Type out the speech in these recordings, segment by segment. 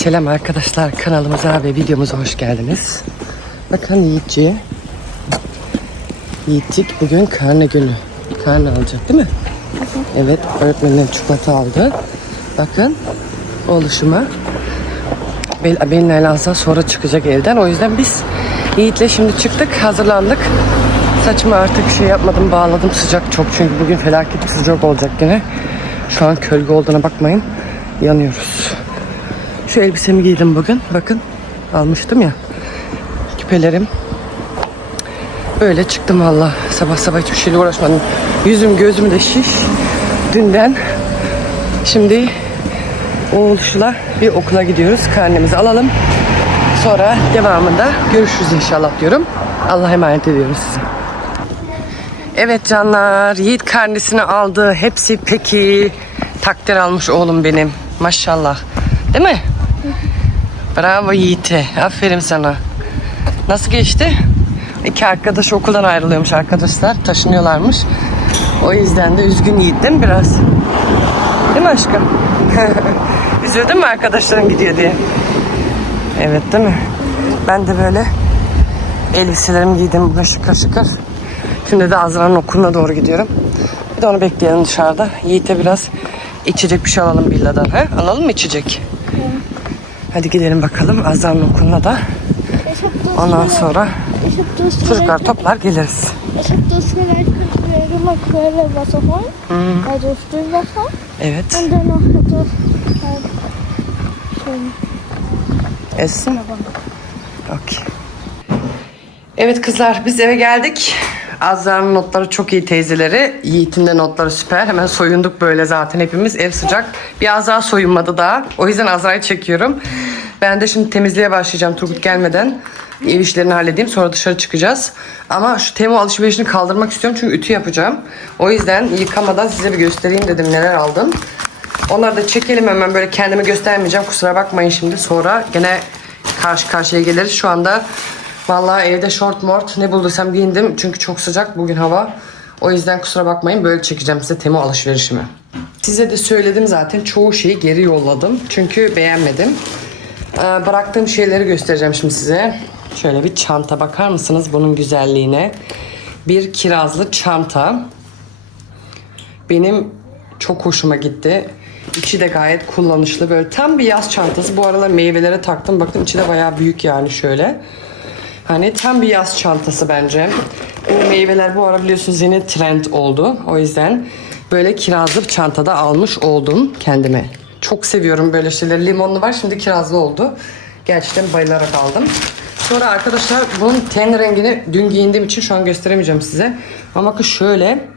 Selam arkadaşlar kanalımıza ve videomuza hoş geldiniz. Bakın Yiğitçi. Yiğitçik bugün karne günü. Karne alacak değil mi? Evet öğretmeninden çikolata aldı. Bakın oluşuma. Bel Belin'le Elazığ sonra çıkacak evden. O yüzden biz Yiğit'le şimdi çıktık hazırlandık. Saçımı artık şey yapmadım bağladım sıcak çok çünkü bugün felaket sıcak olacak gene. Şu an kölge olduğuna bakmayın yanıyoruz. Şu elbisemi giydim bugün. Bakın almıştım ya. Küpelerim. Böyle çıktım valla. Sabah sabah hiçbir şeyle uğraşmadım. Yüzüm gözüm de şiş. Dünden. Şimdi oğluşla bir okula gidiyoruz. Karnemizi alalım. Sonra devamında görüşürüz inşallah diyorum. Allah'a emanet ediyoruz size. Evet canlar. Yiğit karnesini aldı. Hepsi peki. Takdir almış oğlum benim. Maşallah. Değil mi? Bravo Yiğit'e. Aferin sana. Nasıl geçti? İki arkadaş okuldan ayrılıyormuş arkadaşlar. Taşınıyorlarmış. O yüzden de üzgün Yiğit değil mi biraz? Değil mi aşkım? Üzüldün mü arkadaşların gidiyor diye? Evet değil mi? Ben de böyle elbiselerimi giydim bugün şıkır şıkır. Şimdi de Azra'nın okuluna doğru gidiyorum. Bir de onu bekleyelim dışarıda. Yiğit'e biraz içecek bir şey alalım villadan. He? Alalım mı içecek? Hadi gidelim bakalım Azra'nın okuluna da. Ondan sonra çocuklar toplar geliriz. Evet. Essin. Okey. Evet kızlar biz eve geldik. Azra'nın notları çok iyi teyzeleri. Yiğit'in de notları süper. Hemen soyunduk böyle zaten hepimiz. Ev sıcak. Bir Azra soyunmadı daha. O yüzden Azra'yı çekiyorum. Ben de şimdi temizliğe başlayacağım Turgut gelmeden. Ev işlerini halledeyim sonra dışarı çıkacağız. Ama şu Temu alışverişini kaldırmak istiyorum çünkü ütü yapacağım. O yüzden yıkamadan size bir göstereyim dedim neler aldım. Onları da çekelim hemen böyle kendimi göstermeyeceğim. Kusura bakmayın şimdi. Sonra gene karşı karşıya geliriz. Şu anda vallahi evde short mort ne bulduysam giyindim. Çünkü çok sıcak bugün hava. O yüzden kusura bakmayın böyle çekeceğim size Temu alışverişimi. Size de söyledim zaten çoğu şeyi geri yolladım. Çünkü beğenmedim. Ee, bıraktığım şeyleri göstereceğim şimdi size. Şöyle bir çanta bakar mısınız bunun güzelliğine? Bir kirazlı çanta. Benim çok hoşuma gitti. İçi de gayet kullanışlı. Böyle tam bir yaz çantası. Bu aralar meyvelere taktım. Bakın içi de bayağı büyük yani şöyle. Hani tam bir yaz çantası bence. Bu meyveler bu ara biliyorsunuz yeni trend oldu. O yüzden böyle kirazlı çantada almış oldum kendime. Çok seviyorum böyle şeyleri. Limonlu var şimdi kirazlı oldu. Gerçekten bayılarak aldım. Sonra arkadaşlar bunun ten rengini dün giyindiğim için şu an gösteremeyeceğim size. Ama bakın şöyle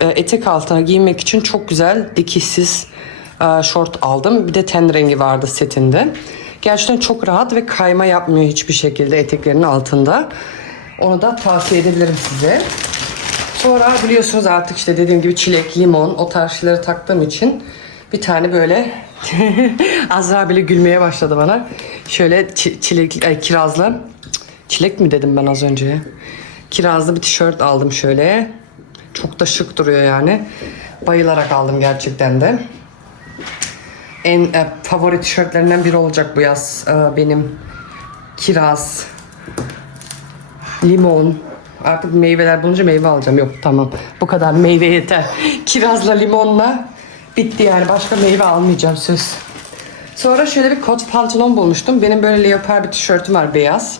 e, etek altına giymek için çok güzel dikişsiz e, şort aldım. Bir de ten rengi vardı setinde. Gerçekten çok rahat ve kayma yapmıyor hiçbir şekilde eteklerinin altında. Onu da tavsiye edebilirim size. Sonra biliyorsunuz artık işte dediğim gibi çilek, limon o tarz şeyleri taktığım için bir tane böyle Azra bile gülmeye başladı bana. Şöyle çi- çilek, ay, kirazlı çilek mi dedim ben az önce? Kirazlı bir tişört aldım şöyle. Çok da şık duruyor yani. Bayılarak aldım gerçekten de. En e, favori tişörtlerinden biri olacak bu yaz e, benim. Kiraz, limon. Artık meyveler bulunca meyve alacağım. Yok tamam. Bu kadar meyve yeter. Kirazla limonla bitti yani. Başka meyve almayacağım söz. Sonra şöyle bir kot pantolon bulmuştum. Benim böyle leopar bir tişörtüm var beyaz.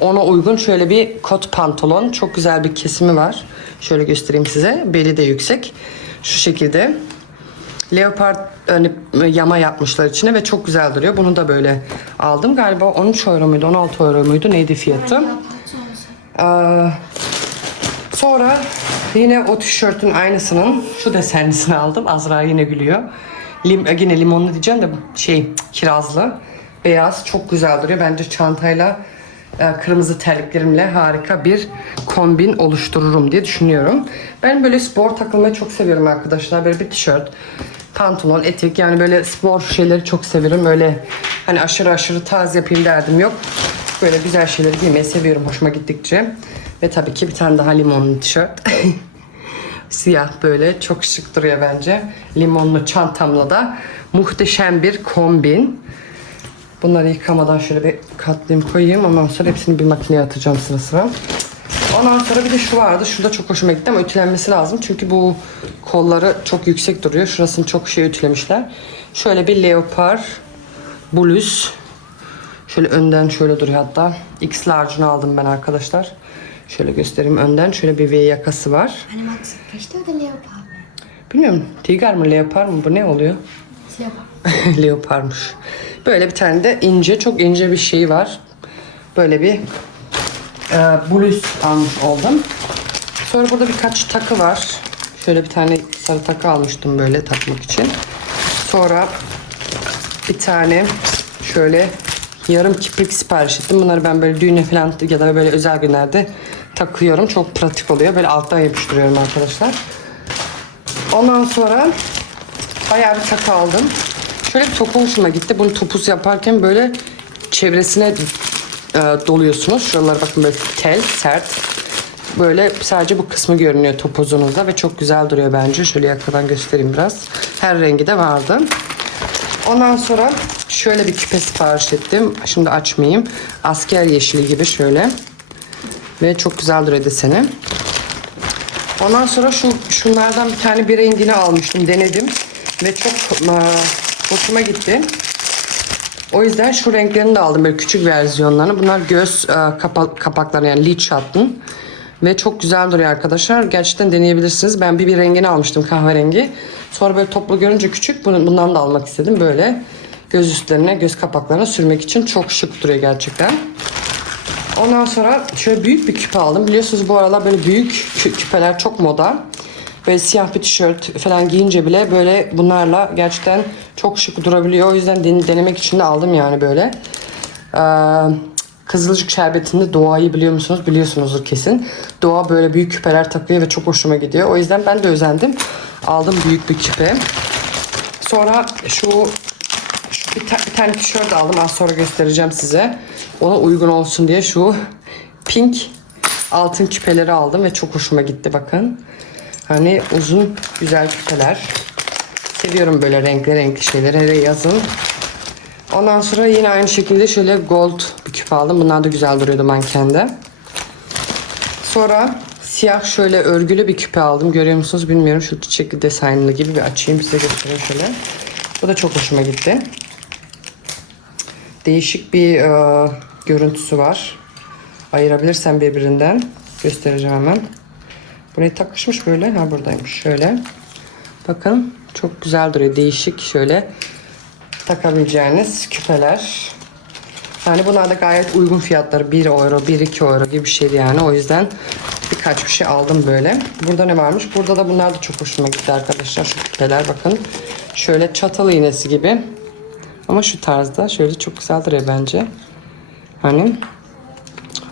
Ona uygun şöyle bir kot pantolon. Çok güzel bir kesimi var. Şöyle göstereyim size. Beli de yüksek. Şu şekilde. Leopard hani yama yapmışlar içine ve çok güzel duruyor. Bunu da böyle aldım. Galiba 13 euro muydu 16 euro muydu neydi fiyatı? Ee, sonra yine o tişörtün aynısının şu desenlisini aldım. Azra yine gülüyor. Lim, e, yine limonlu diyeceğim de şey kirazlı. Beyaz çok güzel duruyor. Bence çantayla e, kırmızı terliklerimle harika bir kombin oluştururum diye düşünüyorum. Ben böyle spor takılmayı çok seviyorum arkadaşlar. Böyle bir tişört, pantolon, etek yani böyle spor şeyleri çok severim. Öyle hani aşırı aşırı tarz yapayım derdim yok. Böyle güzel şeyleri giymeyi seviyorum hoşuma gittikçe. Ve tabii ki bir tane daha limonlu tişört. Siyah böyle çok şık duruyor bence. Limonlu çantamla da muhteşem bir kombin. Bunları yıkamadan şöyle bir katlayayım koyayım. Ondan sonra hepsini bir makineye atacağım sıra sıra. Ondan sonra bir de şu vardı. Şurada çok hoşuma gitti ama ütülenmesi lazım. Çünkü bu kolları çok yüksek duruyor. Şurasını çok şey ütülemişler. Şöyle bir leopar bluz. Şöyle önden şöyle duruyor hatta. X large'ını aldım ben arkadaşlar. Şöyle göstereyim önden. Şöyle bir V yakası var. Eine Max Rechte oder Leopard? Bilmiyorum tiger mı leopar mı bu ne oluyor? Leopard. Leoparmış. Böyle bir tane de ince, çok ince bir şey var. Böyle bir e, bluz almış oldum. Sonra burada birkaç takı var. Şöyle bir tane sarı takı almıştım böyle takmak için. Sonra bir tane şöyle yarım kiprik sipariş ettim. Bunları ben böyle düğüne falan ya da böyle özel günlerde takıyorum. Çok pratik oluyor. Böyle alttan yapıştırıyorum arkadaşlar. Ondan sonra bayağı bir takı aldım. Şöyle bir topu hoşuma gitti. Bunu topuz yaparken böyle çevresine e, doluyorsunuz. Şuralara bakın böyle tel, sert. Böyle sadece bu kısmı görünüyor topuzunuzda ve çok güzel duruyor bence. Şöyle yakından göstereyim biraz. Her rengi de vardı. Ondan sonra şöyle bir küpe sipariş ettim. Şimdi açmayayım. Asker yeşili gibi şöyle. Ve çok güzel duruyor deseni. Ondan sonra şu şunlardan bir tane bir rengini almıştım, denedim ve çok e, hoşuma gitti. O yüzden şu renklerini de aldım böyle küçük versiyonlarını. Bunlar göz e, kapa- kapakları yani lid shot'ın. Ve çok güzel duruyor arkadaşlar. Gerçekten deneyebilirsiniz. Ben bir bir rengini almıştım kahverengi. Sonra böyle toplu görünce küçük bundan da almak istedim. Böyle göz üstlerine, göz kapaklarına sürmek için çok şık duruyor gerçekten. Ondan sonra şöyle büyük bir küpe aldım. Biliyorsunuz bu aralar böyle büyük kü- küpeler çok moda. Böyle siyah bir tişört falan giyince bile böyle bunlarla gerçekten çok şık durabiliyor. O yüzden den- denemek için de aldım yani böyle. Ee, Kızılcık şerbetinde Doğa'yı biliyor musunuz? Biliyorsunuzdur kesin. Doğa böyle büyük küpeler takıyor ve çok hoşuma gidiyor. O yüzden ben de özendim. Aldım büyük bir küpe. Sonra şu şu bir, bir tane tişört aldım. Az sonra göstereceğim size. Ona uygun olsun diye şu pink altın küpeleri aldım ve çok hoşuma gitti bakın. Hani uzun güzel küpeler. Seviyorum böyle renkli renkli şeyleri hele yazın. Ondan sonra yine aynı şekilde şöyle gold bir küpe aldım. Bunlar da güzel duruyordu mankende. Sonra siyah şöyle örgülü bir küpe aldım. Görüyor musunuz bilmiyorum. Şu çiçekli desenli gibi bir açayım size göstereyim şöyle. Bu da çok hoşuma gitti. Değişik bir e, görüntüsü var. Ayırabilirsem birbirinden göstereceğim hemen. Buraya takışmış böyle. Ha buradaymış. Şöyle. Bakın çok güzel duruyor. Değişik şöyle takabileceğiniz küpeler. Yani bunlar da gayet uygun fiyatları. 1 euro, 1-2 euro gibi bir şeydi yani. O yüzden birkaç bir şey aldım böyle. Burada ne varmış? Burada da bunlar da çok hoşuma gitti arkadaşlar. Şu küpeler bakın. Şöyle çatal iğnesi gibi. Ama şu tarzda şöyle çok güzel duruyor bence. Hani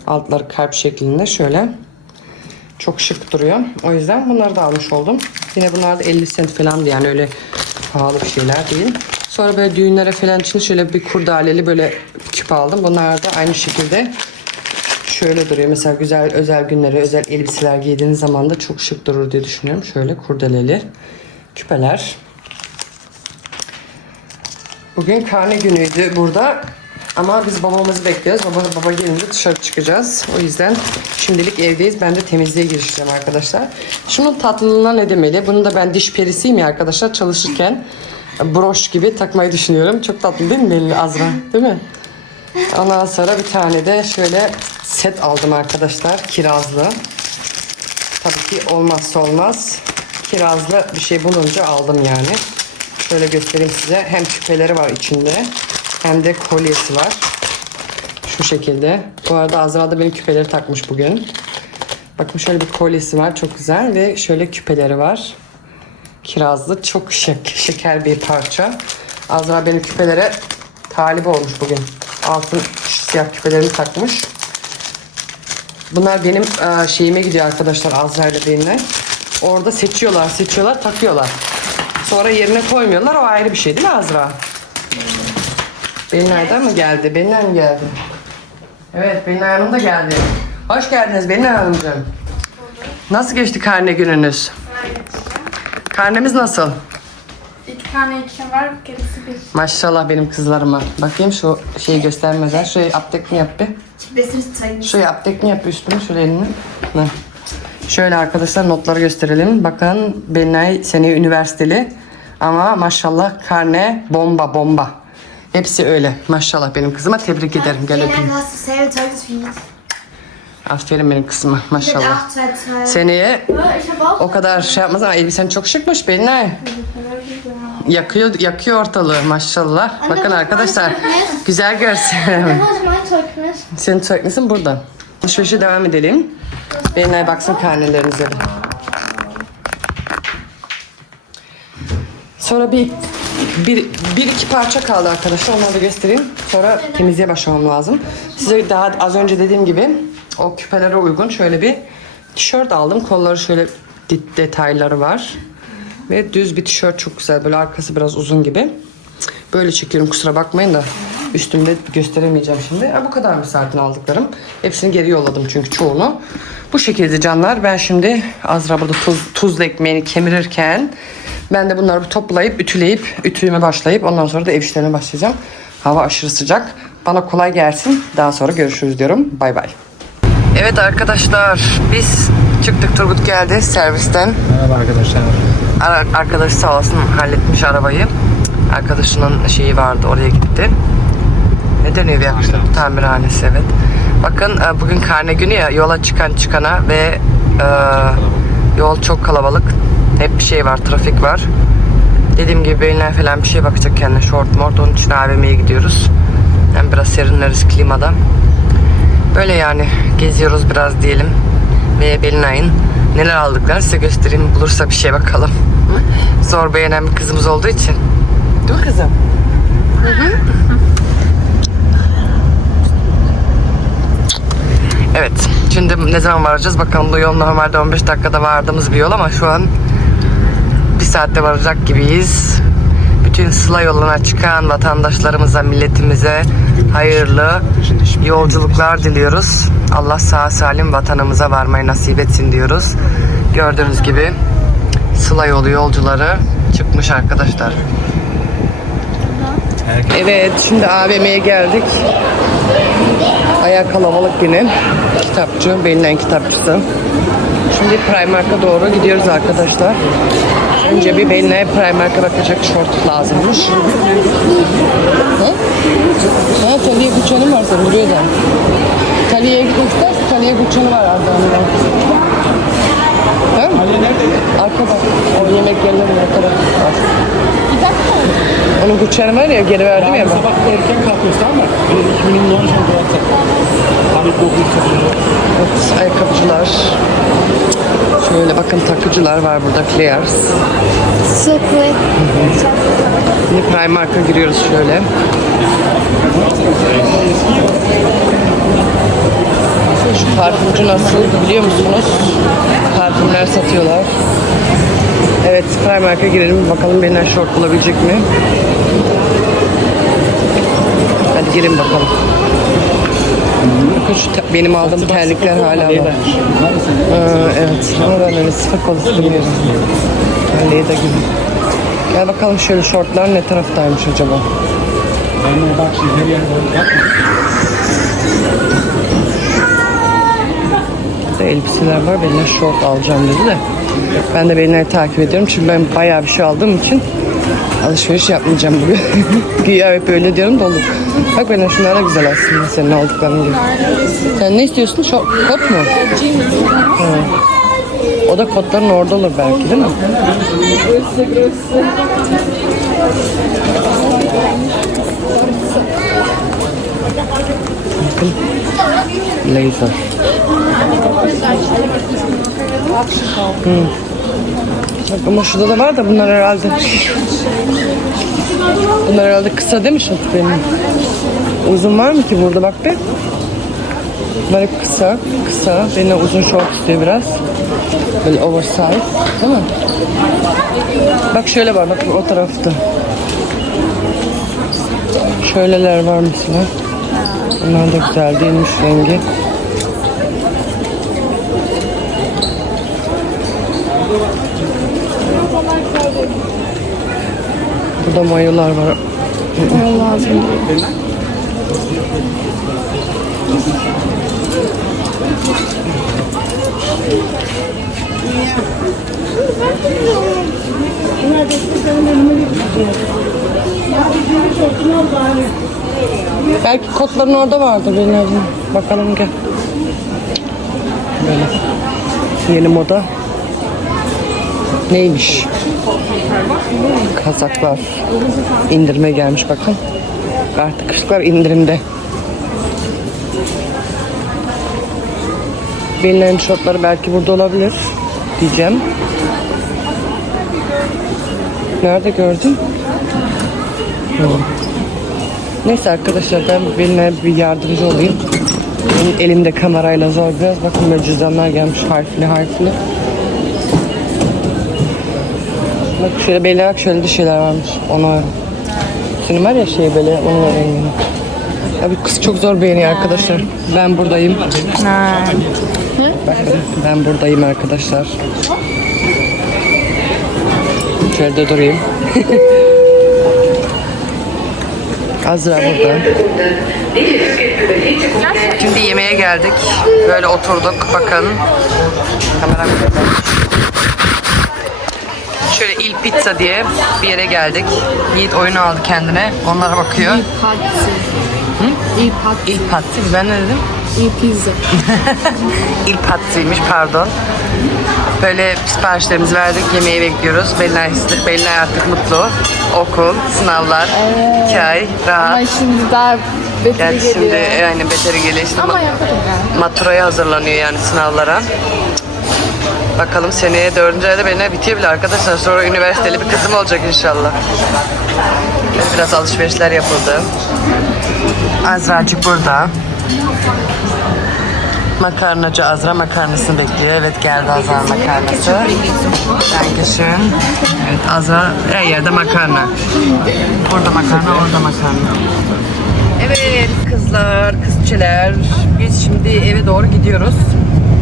altları kalp şeklinde şöyle. Çok şık duruyor. O yüzden bunları da almış oldum. Yine bunlar da 50 cent falan yani öyle pahalı bir şeyler değil. Sonra böyle düğünlere falan için şöyle bir kurdaleli böyle küp aldım. Bunlar da aynı şekilde şöyle duruyor. Mesela güzel özel günlere özel elbiseler giydiğiniz zaman da çok şık durur diye düşünüyorum. Şöyle kurdeleli küpeler. Bugün karne günüydü burada. Ama biz babamızı bekliyoruz. Baba, baba gelince dışarı çıkacağız. O yüzden şimdilik evdeyiz. Ben de temizliğe girişeceğim arkadaşlar. Şunun tatlılığına ne demeli? Bunu da ben diş perisiyim ya arkadaşlar. Çalışırken broş gibi takmayı düşünüyorum. Çok tatlı değil mi belli Azra? Değil mi? Ondan sonra bir tane de şöyle set aldım arkadaşlar. Kirazlı. Tabii ki olmazsa olmaz. Kirazlı bir şey bulunca aldım yani. Şöyle göstereyim size. Hem küpeleri var içinde hem de kolyesi var. Şu şekilde. Bu arada Azra da benim küpeleri takmış bugün. Bakın şöyle bir kolyesi var. Çok güzel. Ve şöyle küpeleri var. Kirazlı. Çok şık. Şeker bir parça. Azra benim küpelere talip olmuş bugün. Altın siyah küpelerimi takmış. Bunlar benim e, şeyime gidiyor arkadaşlar Azra ile benimle. Orada seçiyorlar, seçiyorlar, takıyorlar. Sonra yerine koymuyorlar. O ayrı bir şey değil mi Azra? Belinay'dan mı geldi? Belinay mı geldi? Evet, Belinay Hanım da geldi. Hoş geldiniz Belinay Hanımcığım. Nasıl geçti karne gününüz? Karnemiz nasıl? İki tane ikim var, gerisi Maşallah benim kızlarıma. Bakayım şu şeyi göstermeden. Şurayı aptekini yap bir. Zeugnis. Şuraya aptekini yap üstüne şöyle elini. Heh. Şöyle arkadaşlar notları gösterelim. Bakın Benay seneye üniversiteli. Ama maşallah karne bomba bomba. Hepsi öyle. Maşallah benim kızıma tebrik ederim. Gel öpeyim. Aferin benim kızıma maşallah. Seneye o kadar şey yapmaz ama elbisen çok şıkmış Benay. Yakıyor, yakıyor ortalığı maşallah. Bakın arkadaşlar güzel görsün. Senin Zeugnisin burada. Alışverişe devam edelim. Benimle baksın karnelerinize. Sonra bir, bir, bir iki parça kaldı arkadaşlar. Onları da göstereyim. Sonra temizliğe başlamam lazım. Size daha az önce dediğim gibi o küpelere uygun şöyle bir tişört aldım. Kolları şöyle detayları var. Ve düz bir tişört çok güzel. Böyle arkası biraz uzun gibi. Böyle çekiyorum kusura bakmayın da üstümde gösteremeyeceğim şimdi. Ha, bu kadar mı zaten aldıklarım? Hepsini geri yolladım çünkü çoğunu. Bu şekilde canlar. Ben şimdi Azra burada tuz, tuzlu ekmeğini kemirirken ben de bunları toplayıp ütüleyip ütüyüme başlayıp ondan sonra da ev işlerine başlayacağım. Hava aşırı sıcak. Bana kolay gelsin. Daha sonra görüşürüz diyorum. Bay bay. Evet arkadaşlar biz çıktık Turgut geldi servisten. Merhaba arkadaşlar. Ar- Arkadaş sağ olsun halletmiş arabayı. Arkadaşının şeyi vardı oraya gitti. Ne deniyor bir yaklaşık? Tamirhanesi evet. Bakın e, bugün karne günü ya yola çıkan çıkana ve e, yol çok kalabalık. Hep bir şey var trafik var. Dediğim gibi beyinler falan bir şey bakacak kendine short mort onun için AVM'ye gidiyoruz. Hem biraz serinleriz klimada. Böyle yani geziyoruz biraz diyelim. Ve Belinay'ın neler aldıklarını size göstereyim. Bulursa bir şey bakalım. Zor beğenen bir kızımız olduğu için. Değil mi kızım? Evet. Şimdi ne zaman varacağız? Bakalım bu yol normalde 15 dakikada vardığımız bir yol ama şu an bir saatte varacak gibiyiz. Bütün Sıla yoluna çıkan vatandaşlarımıza, milletimize hayırlı yolculuklar diliyoruz. Allah sağ salim vatanımıza varmayı nasip etsin diyoruz. Gördüğünüz gibi Sıla yolu yolcuları çıkmış arkadaşlar. Evet, şimdi AVM'ye geldik. Bayağı kalabalık yine. Kitapçı, Belinay'ın kitapçısı. Şimdi Primark'a doğru gidiyoruz arkadaşlar. Önce bir Belinay'a Primark'a bakacak şort lazımmış. Ha? Ha, Taliye Gucci'nin var senin buraya da. Taliye'ye gitmek istersen Taliye Gucci'nin var Ardahan'da. Ha? Arkada. O yemek yerlerinin arkada. Onun Gucci'nin var ya geri verdim ya ben. Sabah erken kalkıyoruz tamam mı? Böyle 2000'in 13 oldu. Hani 9 Evet, ayakkabıcılar. Şöyle bakın takıcılar var burada. So cool. Şimdi Primark'a giriyoruz şöyle. Parfümcü nasıl biliyor musunuz? Parfümler satıyorlar. Evet Primark'a girelim bakalım benden şort bulabilecek mi? Hadi girin bakalım. Bakın şu benim aldığım terlikler hala var. Aa, evet ama ben öyle sıfır kol istemiyorum. De gibi. Gel bakalım şöyle şortlar ne taraftaymış acaba? Ben bak şimdi her yer böyle. Burada elbiseler var. Benimle şort alacağım dedi de. Ben de Belinay'ı takip ediyorum. Çünkü ben bayağı bir şey aldığım için alışveriş yapmayacağım bugün. Güya hep öyle diyorum da olur. Bak Belinay şunlar da güzel aslında senin aldıkların gibi. Sen ne istiyorsun? Şort, kot mu? O da kotların orada olur belki değil mi? Laser. Bak ama şurada da var da bunlar herhalde. Bunlar herhalde kısa değil mi şort benim? Uzun var mı ki burada bak bir. Bunlar hep kısa, kısa. Benim uzun şort istiyor biraz. Böyle oversize, değil mi? Bak şöyle var, bak o tarafta. Şöyleler var mesela. Bunlar da güzel değilmiş rengi. Burada mayolar var. lazım. Belki kotların orada vardır Belinay'cığım. Bakalım gel. Böyle. Yeni moda. Neymiş? Kazaklar. İndirime gelmiş bakın. Artık kışlıklar indirimde. Belinay'ın şortları belki burada olabilir. Diyeceğim. Nerede gördün? Hmm. Neyse arkadaşlar ben birine bir yardımcı olayım. Benim elimde kamerayla zor biraz. Bakın böyle cüzdanlar gelmiş harfli harfli. Bak şöyle belli bak şöyle de şeyler varmış. Ona Senin var ya şey böyle onun rengini. Abi kız çok zor beğeniyor arkadaşlar. Ben buradayım. Bakın ben buradayım arkadaşlar. Şöyle de durayım. Azra burada. Şimdi yemeğe geldik. Böyle oturduk. Bakın. Kamera burada. Şöyle Il Pizza diye bir yere geldik. Yiğit oyunu aldı kendine. Onlara bakıyor. İyi pat, Il Pazzi. Ben ne dedim? iyi pizza. Il Pazzi'ymiş pardon. Böyle siparişlerimizi verdik. Yemeği bekliyoruz. Belinay, Belinay artık mutlu. Okul, sınavlar, iki ay, rahat. Ama şimdi daha beteri Yani geliyor. şimdi yani beteri geliyor. Şimdi Ama ma- yaparım yani. maturaya hazırlanıyor yani sınavlara. Bakalım seneye dördüncü ayda benim bitiyor bile arkadaşlar. Sonra üniversiteli bir kızım olacak inşallah. Biraz alışverişler yapıldı. Azracık burada. Makarnacı Azra makarnasını bekliyor. Evet geldi Azra makarnası. Dankeschön. Evet Azra her yerde makarna. Burada makarna, orada makarna. Evet kızlar, kızçeler. Biz şimdi eve doğru gidiyoruz.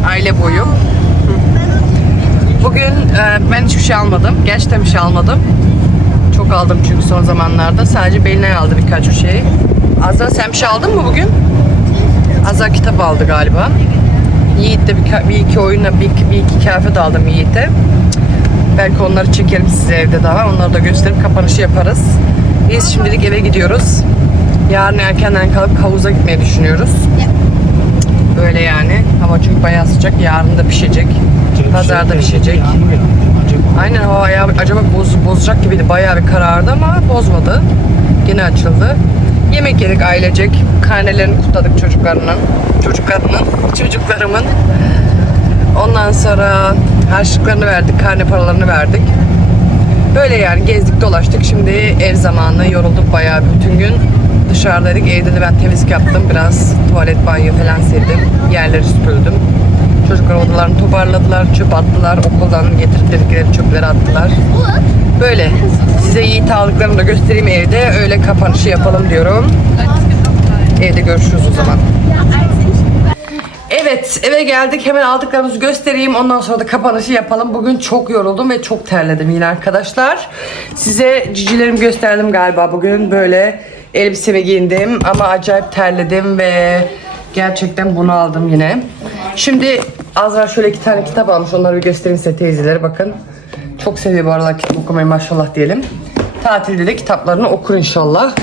Aile boyu. Bugün e, ben hiçbir şey almadım. Gerçekten bir şey almadım. Çok aldım çünkü son zamanlarda. Sadece Belinay aldı birkaç bir şey. Azra sen bir şey aldın mı bugün? Azra kitap aldı galiba. Yiğit de bir, bir iki oyuna bir, bir iki kıyafet aldım Yiğit'e. Belki onları çekerim size evde daha. Onları da gösterip kapanışı yaparız. Biz şimdilik eve gidiyoruz. Yarın erkenden kalıp havuza gitmeyi düşünüyoruz. Böyle yani. Hava çünkü bayağı sıcak. Yarın da pişecek. Pazarda pişecek. Aynen hava ayağı acaba boz, bozacak gibiydi. Bayağı bir karardı ama bozmadı. Yine açıldı. Yemek yedik ailecek. Karnelerini kutladık çocuklarının. Çocuklarının. Çocuklarımın. Ondan sonra harçlıklarını verdik. Karne paralarını verdik. Böyle yani gezdik dolaştık. Şimdi ev zamanı yorulduk bayağı bütün gün. Dışarıdaydık. Evde de ben temizlik yaptım. Biraz tuvalet, banyo falan sildim. Yerleri süpürdüm. Çocuklar odalarını toparladılar. Çöp attılar. Okuldan getirdikleri çöpleri attılar. Böyle. Size iyi aldıklarını da göstereyim evde. Öyle kapanışı yapalım diyorum. Evde görüşürüz o zaman. Evet eve geldik hemen aldıklarımızı göstereyim ondan sonra da kapanışı yapalım. Bugün çok yoruldum ve çok terledim yine arkadaşlar. Size cicilerimi gösterdim galiba bugün böyle elbisemi giyindim ama acayip terledim ve gerçekten bunu aldım yine. Şimdi Azra şöyle iki tane kitap almış onları bir göstereyim size teyzeleri bakın. Çok seviyor bu aralar kitap okumayı maşallah diyelim. Tatilde de kitaplarını okur inşallah.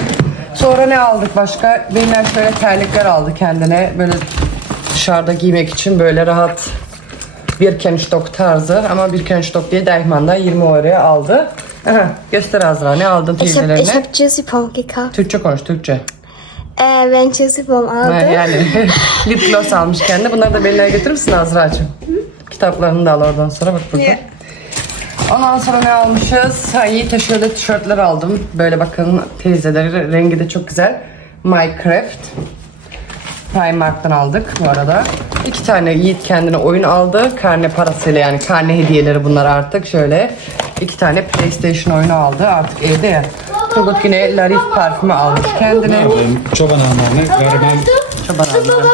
Sonra ne aldık başka? Benimler şöyle terlikler aldı kendine. Böyle dışarıda giymek için böyle rahat Birkenstock tarzı ama Birkenstock diye Deichmann'da 20 euroya aldı. Aha, göster Azra ne aldın Ich hab, ich teyzelerine? hab Juicy gekauft. Türkçe konuş Türkçe. Äh, ben Juicy Ha, aldım. yani lip gloss almış kendine. Bunları da Belina'ya götürür müsün Azra'cığım? Kitaplarını da al oradan sonra bak burada. Ondan sonra ne almışız? Ha, Yiğit'e şöyle tişörtler aldım. Böyle bakın teyzeleri rengi de çok güzel. Minecraft. Primark'tan aldık bu arada. İki tane Yiğit kendine oyun aldı. Karne parasıyla yani karne hediyeleri bunlar artık. Şöyle iki tane PlayStation oyunu aldı artık evde ya. Turgut yine Larif parfümü almış kendine. Çoban Armağan'ı gariban Çoban Armağan.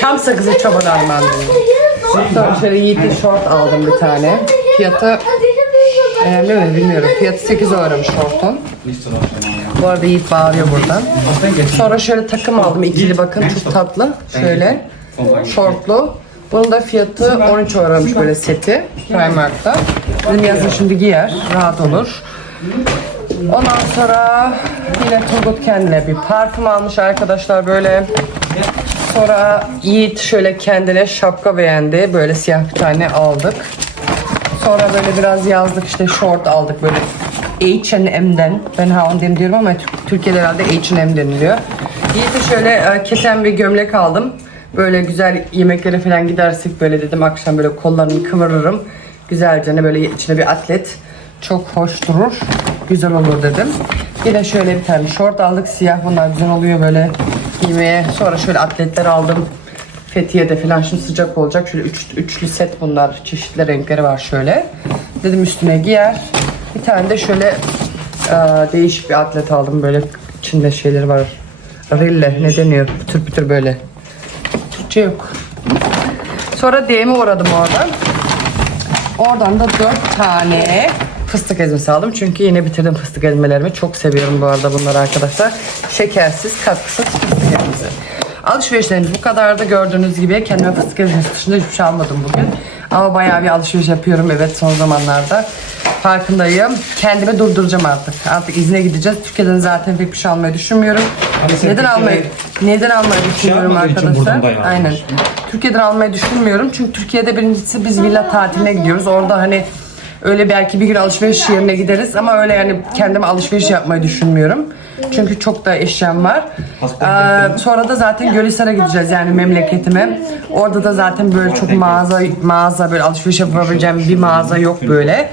Çam sakızı çoban diyor. Sonra şöyle Yiğit'e şort aldım bir tane. Fiyatı önemli mi bilmiyorum. Fiyatı 8 euroymuş şortun. Bu arada Yiğit bağırıyor buradan. Sonra şöyle takım aldım. ikili bakın çok tatlı. Şöyle. Şortlu. Bunun da fiyatı 13 euroymuş böyle seti. Primark'ta. Dedim yazın şimdi giyer. Rahat olur. Ondan sonra yine Turgut kendine bir parfüm almış arkadaşlar böyle. Sonra Yiğit şöyle kendine şapka beğendi. Böyle siyah bir tane aldık. Sonra böyle biraz yazlık işte short aldık böyle H&M'den. Ben H&M diyorum ama Tür- Türkiye'de herhalde H&M deniliyor. Yiğit'e şöyle e, keten bir gömlek aldım. Böyle güzel yemeklere falan gidersek böyle dedim akşam böyle kollarını kıvırırım. Güzelce ne böyle içine bir atlet. Çok hoş durur. Güzel olur dedim. Yine şöyle bir tane short aldık. Siyah bunlar güzel oluyor böyle giymeye. Sonra şöyle atletler aldım. Fethiye'de falan şimdi sıcak olacak. Şöyle üç, üçlü set bunlar. Çeşitli renkleri var şöyle. Dedim üstüne giyer. Bir tane de şöyle e, değişik bir atlet aldım. Böyle içinde şeyleri var. Rille ne deniyor? Pütür pütür böyle. Türkçe yok. Sonra DM'e uğradım oradan. Oradan da 4 tane fıstık ezmesi aldım. Çünkü yine bitirdim fıstık ezmelerimi. Çok seviyorum bu arada bunları arkadaşlar. Şekersiz, katkısız fıstık ezmesi. Alışverişlerimiz bu kadardı. Gördüğünüz gibi kendime fıstık ezmesi dışında hiçbir şey almadım bugün. Ama bayağı bir alışveriş yapıyorum evet son zamanlarda. Farkındayım. Kendimi durduracağım artık. Artık izne gideceğiz. Türkiye'den zaten pek bir şey almayı düşünmüyorum. Hani sen Neden Türkiye'de almayı neden almayı düşünüyorum almadığı için arkadaşlar? buradan da Aynen. Türkiye'den almayı düşünmüyorum. Çünkü Türkiye'de birincisi biz villa tatiline gidiyoruz. Orada hani öyle belki bir gün alışveriş yerine gideriz ama öyle yani kendime alışveriş yapmayı düşünmüyorum. Çünkü çok da eşyam var. Ee, sonra da zaten Gölhisar'a gideceğiz yani memleketime. Orada da zaten böyle çok mağaza mağaza böyle alışveriş yapabileceğim bir mağaza yok böyle.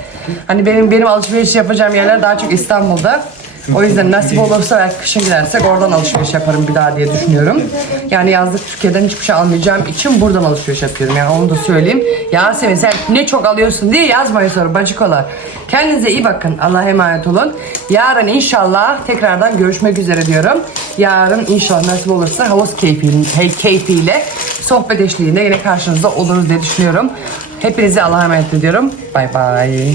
Hani benim benim alışveriş yapacağım yerler daha çok İstanbul'da. O yüzden nasip olursa belki kışın gidersek oradan alışveriş yaparım bir daha diye düşünüyorum. Yani yazlık Türkiye'den hiçbir şey almayacağım için buradan alışveriş yapıyorum. Yani onu da söyleyeyim. Yasemin sen ne çok alıyorsun diye yazmayın sonra bacıkolar. Kendinize iyi bakın. Allah'a emanet olun. Yarın inşallah tekrardan görüşmek üzere diyorum. Yarın inşallah nasip olursa havuz keyfiyle, keyfiyle sohbet eşliğinde yine karşınızda oluruz diye düşünüyorum. Hepinize Allah'a emanet ediyorum. Bay bay.